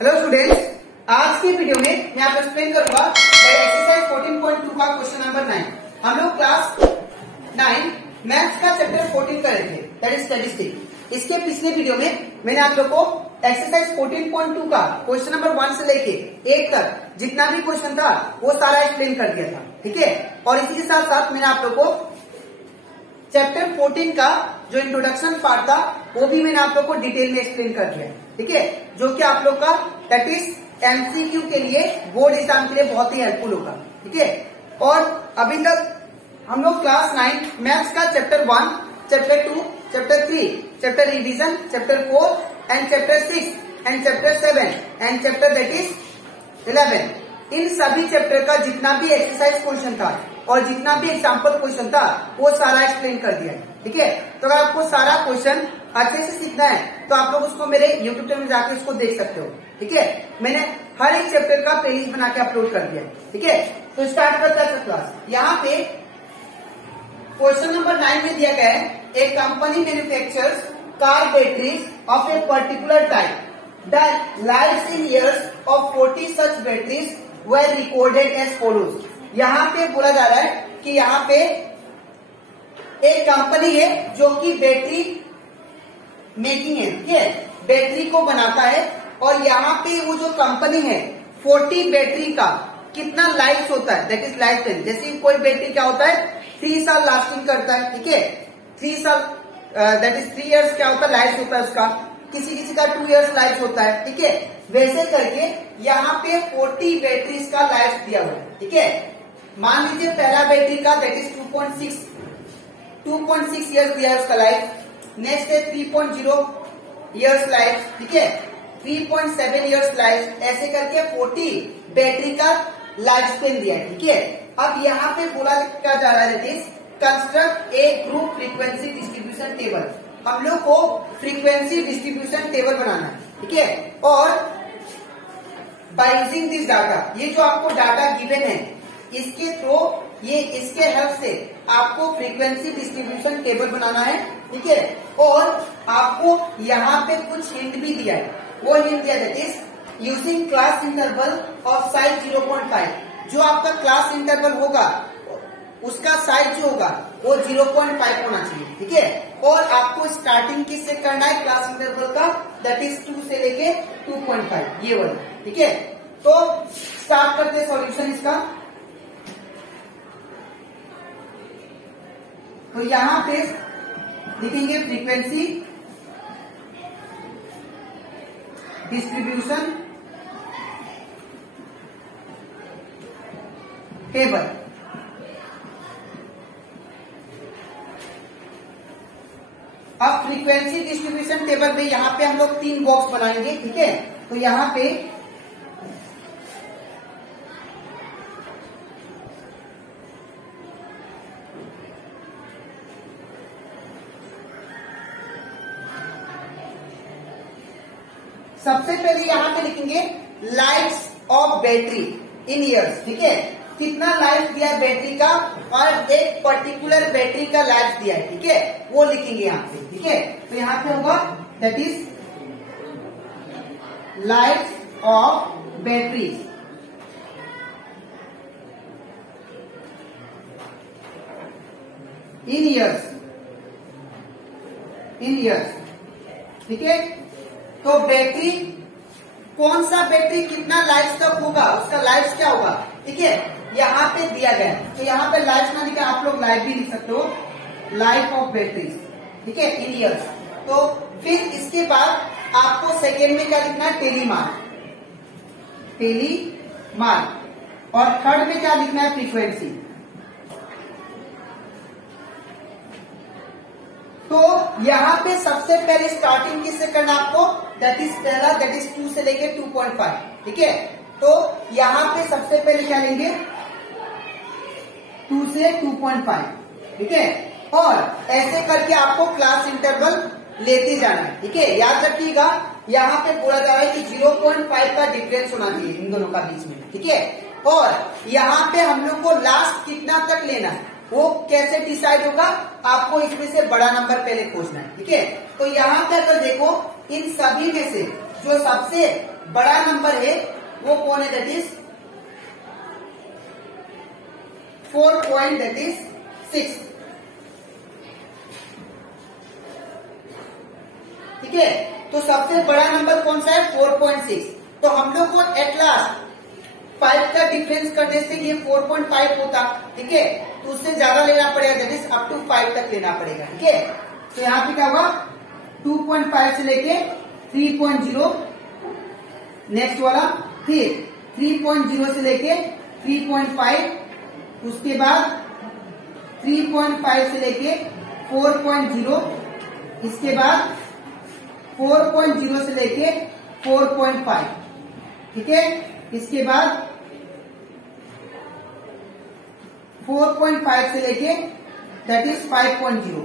Hello students, आज की video में मैं आपको एक्सप्लेन करूंगा एक्सरसाइज 14.2 का क्वेश्चन नंबर 9। हम लोग क्लास 9 मैथ्स का चैप्टर 14 कर रहे थे, दैट इज स्टैटिस्टिक्स। इसके पिछले वीडियो में मैंने आप लोग को एक्सरसाइज 14.2 का क्वेश्चन नंबर 1 से लेके 8 तक जितना भी क्वेश्चन था वो सारा एक्सप्लेन कर दिया था, ठीक है। और इसी के साथ साथ मैंने आप लोग को चैप्टर 14 का जो इंट्रोडक्शन पार्ट था वो भी मैंने आप लोग को डिटेल में एक्सप्लेन कर दिया, ठीक है, जो कि आप लोग का दैट इज एमसीक्यू के लिए, बोर्ड एग्जाम के लिए बहुत ही हेल्पफुल होगा, ठीक है। और अभी तक हम लोग क्लास 9 मैथ्स का chapter 1, chapter 2, chapter 3, chapter revision, chapter 4 and chapter 6 and chapter 7 and chapter that is 11, इन सभी चैप्टर का जितना भी एक्सरसाइज क्वेश्चन था और जितना भी एग्जाम्पल क्वेश्चन था वो सारा एक्सप्लेन कर दिया है, ठीक है। तो अगर आपको सारा क्वेश्चन अच्छे से सीखना है तो आप लोग उसको मेरे यूट्यूब चैनल में जाके उसको देख सकते हो, ठीक है। मैंने हर एक चैप्टर का प्लेलिस्ट बना के अपलोड कर दिया, ठीक है। तो स्टार्ट करते हैं क्लास। यहाँ पे क्वेश्चन नंबर 9 में दिया गया है, a company manufactures car batteries of a particular type, the life in years of 40 such batteries were recorded as follows. यहाँ पे बोला जा रहा है कि यहाँ पे एक कंपनी है जो कि बैटरी मेकिंग है, ठीक है, बैटरी को बनाता है। और यहाँ पे वो जो कंपनी है 40 बैटरी का कितना लाइफ होता है, दैट इज लाइफ टाइम। जैसे कोई बैटरी क्या होता है 3 साल लास्टिंग करता है, ठीक है, 3 साल दैट इज 3 इयर्स क्या होता है लाइफ होता है उसका, किसी किसी का 2 इयर्स लाइफ होता है, ठीक है। वैसे करके यहाँ पे 40 बैटरीज का लाइफ दिया हुआ है, ठीक है। मान लीजिए पहला बैटरी का दैट इज 2.6 इयर्स दिया है उसका लाइफ, नेक्स्ट है 3.0 इयर्स लाइफ, ठीक है, 3.7 इयर्स लाइफ, ऐसे करके 40 बैटरी का लाइफ स्पेन दिया है, ठीक है। अब यहाँ पे बोला क्या जा रहा है that is construct A group frequency distribution table. हम लोग को फ्रीक्वेंसी डिस्ट्रीब्यूशन टेबल बनाना है, ठीक है। और बाय यूजिंग दिस डाटा, ये जो आपको डाटा गिवन है इसके थ्रू, ये इसके हेल्प से आपको फ्रीक्वेंसी डिस्ट्रीब्यूशन टेबल बनाना है, ठीक है। और आपको यहाँ पे कुछ हिंट भी दिया है, वो हिंट दिया that is using class interval of size 0.5। जो आपका क्लास इंटरवल होगा उसका साइज जो होगा वो 0.5 होना चाहिए, ठीक है। और आपको स्टार्टिंग किससे करना है क्लास इंटरवल का, दैट इज 2 से लेके 2.5, ये वाला, ठीक है। तो स्टार्ट करते हैं सॉल्यूशन इसका। तो यहां पे लिखेंगे फ्रीक्वेंसी डिस्ट्रीब्यूशन टेबल। अब फ्रीक्वेंसी डिस्ट्रीब्यूशन टेबल में यहां पे हम लोग 3 बॉक्स बनाएंगे, ठीक है। तो यहां पे सबसे पहले यहां पे लिखेंगे life of battery in years, ठीक है, कितना लाइफ दिया बैटरी का और एक पर्टिकुलर बैटरी का लाइफ दिया है, ठीक है, वो लिखेंगे यहाँ पे, ठीक है। तो यहाँ पे होगा that is life of battery in years, ठीक है। तो बैटरी कौन सा बैटरी कितना लाइफ तक होगा, उसका लाइफ क्या होगा, ठीक है, यहाँ पे दिया गया है। तो यहाँ पे लाइफ ना लिखा, आप लोग लाइफ भी लिख सकते हो, लाइफ ऑफ बैटरीज, ठीक है, इन ईयर्स। तो फिर इसके बाद आपको सेकेंड में क्या लिखना है, टेलीमार, और थर्ड में क्या लिखना है, फ्रीक्वेंसी। तो यहाँ पे सबसे पहले स्टार्टिंग किससे करना आपको, दैट इज पहला, दैट इज 2 से लेके 2.5, ठीक है। तो यहाँ पे सबसे पहले क्या लेंगे 2 से 2.5, ठीक है। और ऐसे करके आपको क्लास इंटरवल लेते जाना है, ठीक है। याद रखिएगा यहाँ पे बोला जा रहा है कि 0.5 का डिफरेंस होना चाहिए इन दोनों का बीच में, ठीक है। और यहाँ पे हम लोग को लास्ट कितना तक लेना है वो कैसे डिसाइड होगा, आपको इसमें से बड़ा नंबर पहले खोजना है, ठीक है। तो यहाँ पे अगर देखो इन सभी में से जो सबसे बड़ा नंबर है वो कौन है, दैट इज 4.6। ठीक है, तो सबसे बड़ा नंबर कौन सा है, 4.6। तो हम लोग को एट लास्ट 5 का डिफरेंस करने से ये 4.5 होता। ठीक है, तो उससे ज्यादा लेना पड़ेगा, दैट इज अप टू 5 तक लेना पड़ेगा। ठीक है, तो यहाँ पे क्या होगा, 2.5 से लेके 3.0, नेक्स्ट वाला, फिर 3.0 से लेके 3.5, उसके बाद 3.5 से लेके 4.0, इसके बाद 4.0 से लेके 4.5। ठीक है, इसके बाद 4.5 से लेके दैट इज 5.0,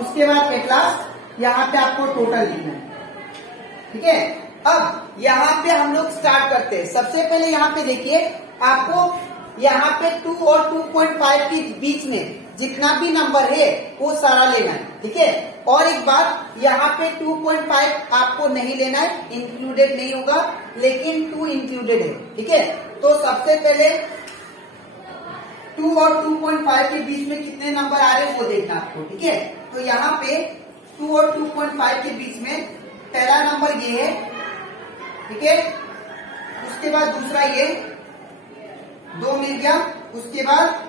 उसके बाद एट लास्ट यहाँ पे आपको टोटल लिखना है। ठीक है, अब यहाँ पे हम लोग स्टार्ट करते हैं। सबसे पहले यहाँ पे देखिए, आपको यहाँ पे 2 और 2.5 के बीच में जितना भी नंबर है वो सारा लेना है। ठीक है, और एक बात, यहाँ पे 2.5 आपको नहीं लेना है, इंक्लूडेड नहीं होगा, लेकिन 2 इंक्लूडेड है। ठीक है, तो सबसे पहले 2 और 2.5 के बीच में कितने नंबर आ रहे हैं वो देखना आपको। ठीक है, तो यहाँ पे 2 और 2.5 के बीच में पहला नंबर ये है। ठीक है, उसके बाद दूसरा ये 2 मिल गया, उसके बाद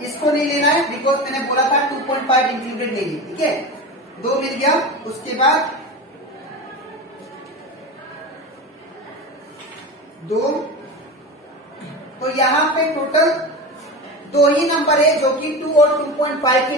इसको नहीं लेना है बिकॉज मैंने बोला था 2.5 इंक्लूडेड नहीं है। ठीक है, 2 मिल गया, उसके बाद 2, तो यहाँ पे टोटल 2 ही नंबर है जो कि 2 और 2.5 के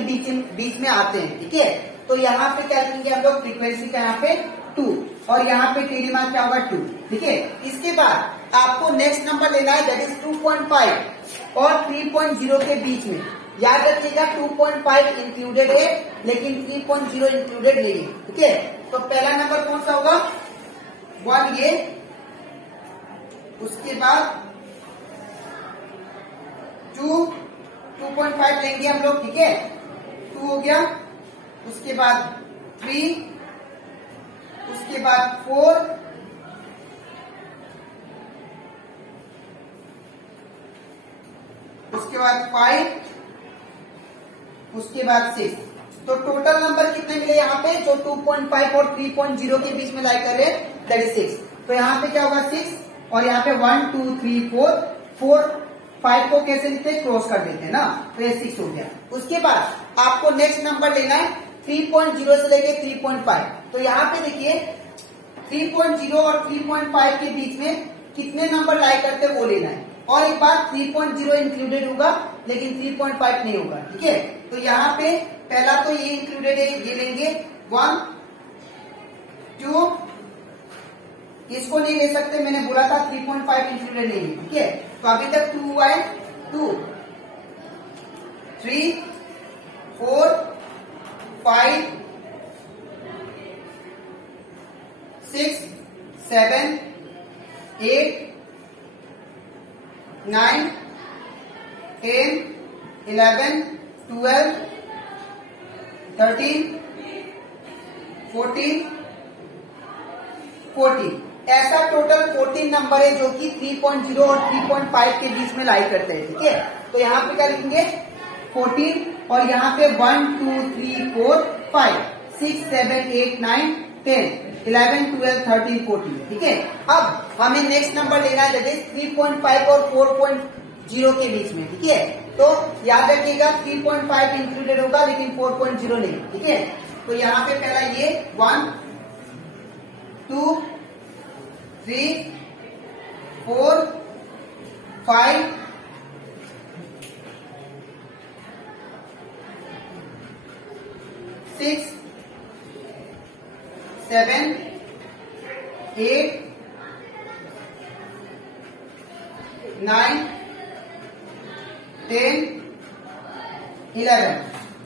बीच में आते हैं। ठीक है, तो यहाँ पे क्या करेंगे हम लोग, फ्रीक्वेंसी का यहाँ पे 2 और यहाँ पे टेडी मार्क क्या होगा 2। ठीक है, इसके बाद आपको नेक्स्ट नंबर लेना है, दैट इज 2.5 और 3.0 के बीच में। याद रखिएगा 2.5 इंक्लूडेड है लेकिन 3.0 इंक्लूडेड नहीं है। ठीक है, तो पहला नंबर कौन सा होगा, 1 ये, उसके बाद 2.5 लेंगे हम लोग। ठीक है, 2 हो गया, उसके बाद 3, उसके बाद 4, उसके बाद 5, उसके बाद 6। तो टोटल नंबर कितने मिले यहाँ पे, जो 2.5 और 3.0 के बीच में लाई कर रहे हैं, दैट इज 6। तो यहाँ पे क्या होगा 6, और यहाँ पे 1 2 3 4 5 को कैसे लिखते हैं, क्रॉस कर देते हैं ना, तो ये 6 हो गया। उसके बाद आपको नेक्स्ट नंबर लेना है 3.0 से लेके 3.5। तो यहाँ पे देखिए 3.0 और 3.5 के बीच में कितने नंबर लाई करते हैं वो लेना है। और एक बात, 3.0 इंक्लूडेड होगा लेकिन 3.5 नहीं होगा। ठीक है, तो यहाँ पे पहला तो ये इंक्लूडेड है, ये लेंगे 1 2, इसको नहीं ले सकते, मैंने बोला था 3.5 इंक्लूडेड नहीं है। ठीक है, तो अभी तक 2 हुआ है, 2 3 4 5 6 7 8 9 10 11 12 13 14 14, ऐसा टोटल 14 नंबर है जो कि 3.0 और 3.5 के बीच में लाई करते हैं। ठीक है, तो यहाँ पे क्या लिखेंगे 14, और यहाँ पे 1 2 3 4 5 6 7 8 9 10 11 12 13 14। ठीक है, अब हमें नेक्स्ट नंबर लेना है, दैट इज 3.5 और 4.0 के बीच में। ठीक है, तो याद रखिएगा 3.5 इंक्लूडेड होगा लेकिन 4.0 नहीं। ठीक है, तो यहाँ पे पहला ये 1 2 3 4 5 6 7 8 9 10 11।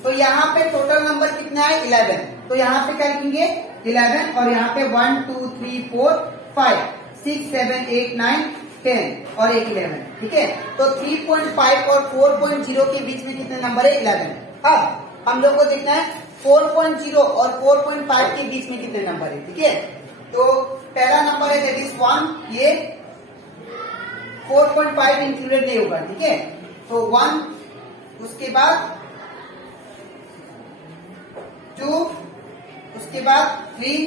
तो यहाँ पे टोटल नंबर कितना है 11। तो यहाँ पे क्या लिखेंगे 11, और यहाँ पे 1 2 3 4 5 6 7 8 9 10 और एक 11। ठीक है, तो 3.5 और 4.0 के बीच में कितने नंबर है 11। अब हम लोग को देखना है 4.0 और 4.5 के बीच में कितने नंबर है, ठीक है। तो पहला नंबर है दैट इज 1, ये 4.5 इंक्लूडेड नहीं होगा, ठीक है। तो 1, उसके बाद 2, उसके बाद 3,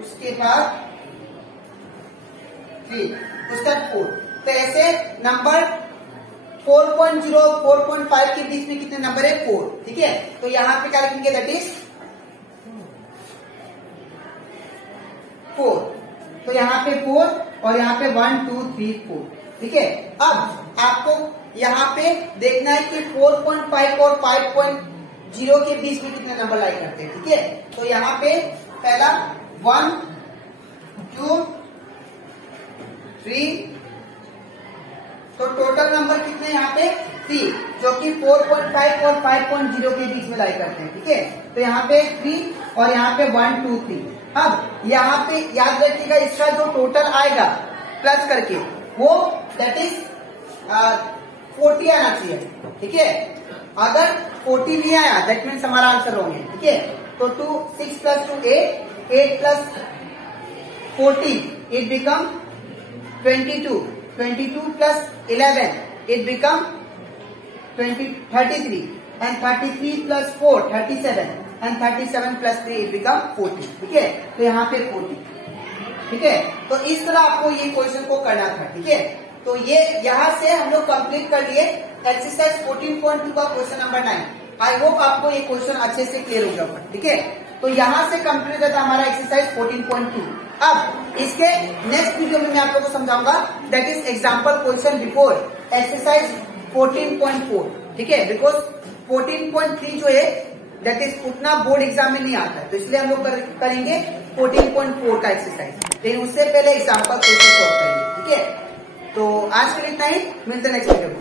उसके बाद 3, उसका 4। तो ऐसे नंबर 4.0 4.5 के बीच में कितने नंबर है, 4, ठीक है। तो यहां पे क्या लिखेंगे, दैट इज 4। तो यहाँ पे 4 और यहाँ पे 1 2 3 4, ठीक है। अब आपको यहाँ पे देखना है कि 4.5 और 5.0 के बीच में कितने नंबर लाई करते हैं, ठीक है। तो यहाँ पे पहला 1 2 3, तो टोटल नंबर कितने यहाँ पे 3, जो कि 4.5 और 5.0 के बीच में लाई करते हैं, ठीक है। तो यहाँ पे 3 और यहाँ पे 1 2 3। अब यहाँ पे याद रखिएगा इसका जो टोटल आएगा प्लस करके वो दैट इज 40 आना चाहिए, ठीक है। अगर 40 नहीं आया दैट मीन्स हमारा आंसर रॉन्ग है, ठीक है। तो 6 + 2 8, 8 + 40 it become 22, 22 + 11 it become 33, and 33 + 4 37, and 37 + 3 it become 40, ठीक है। तो यहाँ पे 40, ठीक है। तो इस तरह आपको ये क्वेश्चन को करना था, ठीक है। तो ये यहाँ से हम लोग कंप्लीट कर लिए एक्सरसाइज 14.2 का क्वेश्चन नंबर 9। आई होप आपको ये क्वेश्चन अच्छे से क्लियर हो गया होगा, ठीक है। तो यहाँ से कंप्लीट होता हमारा एक्सरसाइज 14.2। अब इसके नेक्स्ट वीडियो में मैं आप लोगों को समझाऊंगा that is example question before exercise 14.4, ठीक है। बिकॉज 14.3 जो है दैट इज उतना बोर्ड एग्जाम में नहीं आता है, तो इसलिए हम लोग करेंगे 14.4 का एक्सरसाइज, लेकिन उससे पहले एग्जाम्पल क्वेश्चन सॉल्व करेंगे, ठीक है। तो आज के लिए इतना ही, मिलते हैं नेक्स्ट वीडियो में।